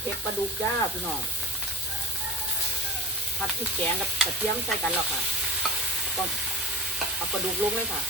เผ็ดปลาดุกจ้าพี่น้องผัดพริกแกงกับกระเทียมใส่กันหรอกค่ะต้องเอาปลาดุกลงเลยค่ะ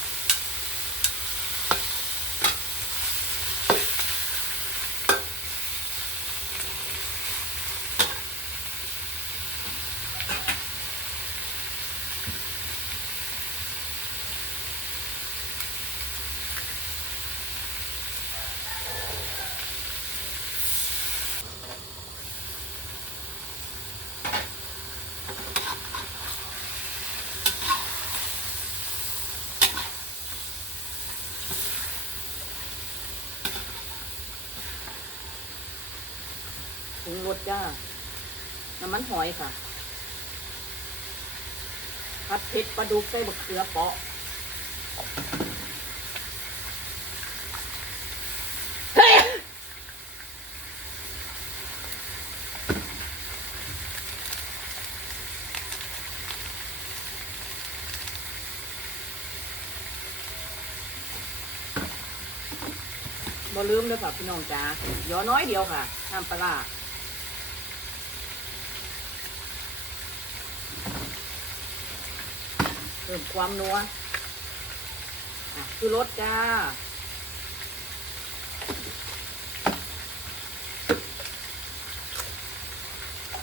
ปรุงรสจ้า น้ำมันหอยค่ะ ผัดเผ็ดปลาดุกใส่บะเขือเปาะบ่ลืมเลยค่ะพี่น้องจ้าย่อน้อยเดียวค่ะน้ำปลาร้า เพิ่มความนัวคือรสจ้า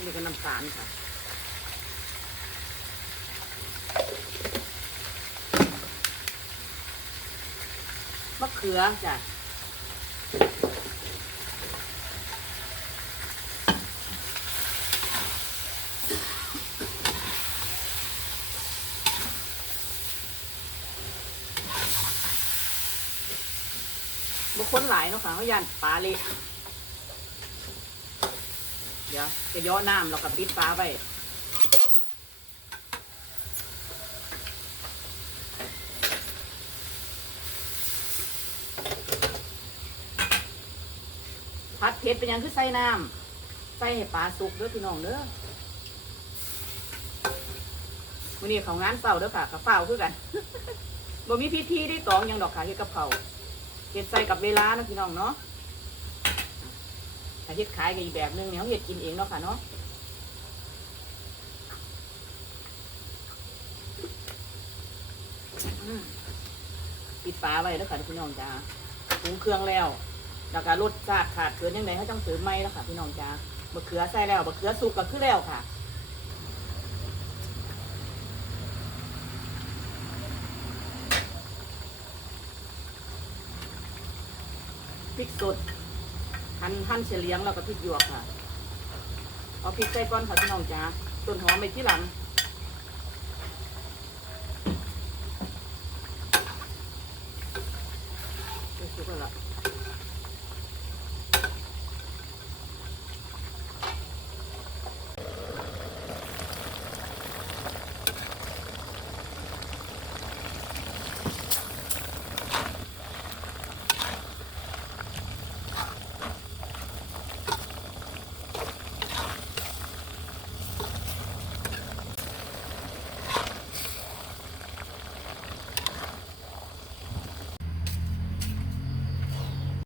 นี่ก็น้ำตาลค่ะมะเขือจ้ะ บางคนหลายเนาะค่ะเขายันปลาเละเดี๋ยวจะย่อน้ำแล้วก็ปิดปลาไว้ผัดเผ็ดเป็นยังคือใส่น้ำใส่ให้ปลาสุกเด้อพี่น้องเด้อวันนี้เขางานเฝ้าเด้อค่ะกับเฝ้าคือกันบ่มีพิธีได้ตองยังดอกค่ะเฮ็ดกับเขา เฮ็ดใส่กับเวลานะพี่น้องเนาะถ้าเฮ็ดขายก็อีกแบบนึงเนี่ยเขาเฮ็ดกินเองเนาะค่ะเนาะปิดฝาไว้แล้วค่ะพี่น้องจ้าปรุงเครื่องแล้วแล้วก็รสชาติขาดเกินยังไงเขาต้องเสริมไหมแล้วค่ะพี่น้องจ้าบะเขือใส่แล้วบะเขือสุกก็คือแล้วค่ะ พริกสดหั่นหั่นเฉลียงแล้วก็พริกหยวกค่ะ เอาพริกใส่ก้อนค่ะพี่น้องจ้าต้นหอมไปที่หลัง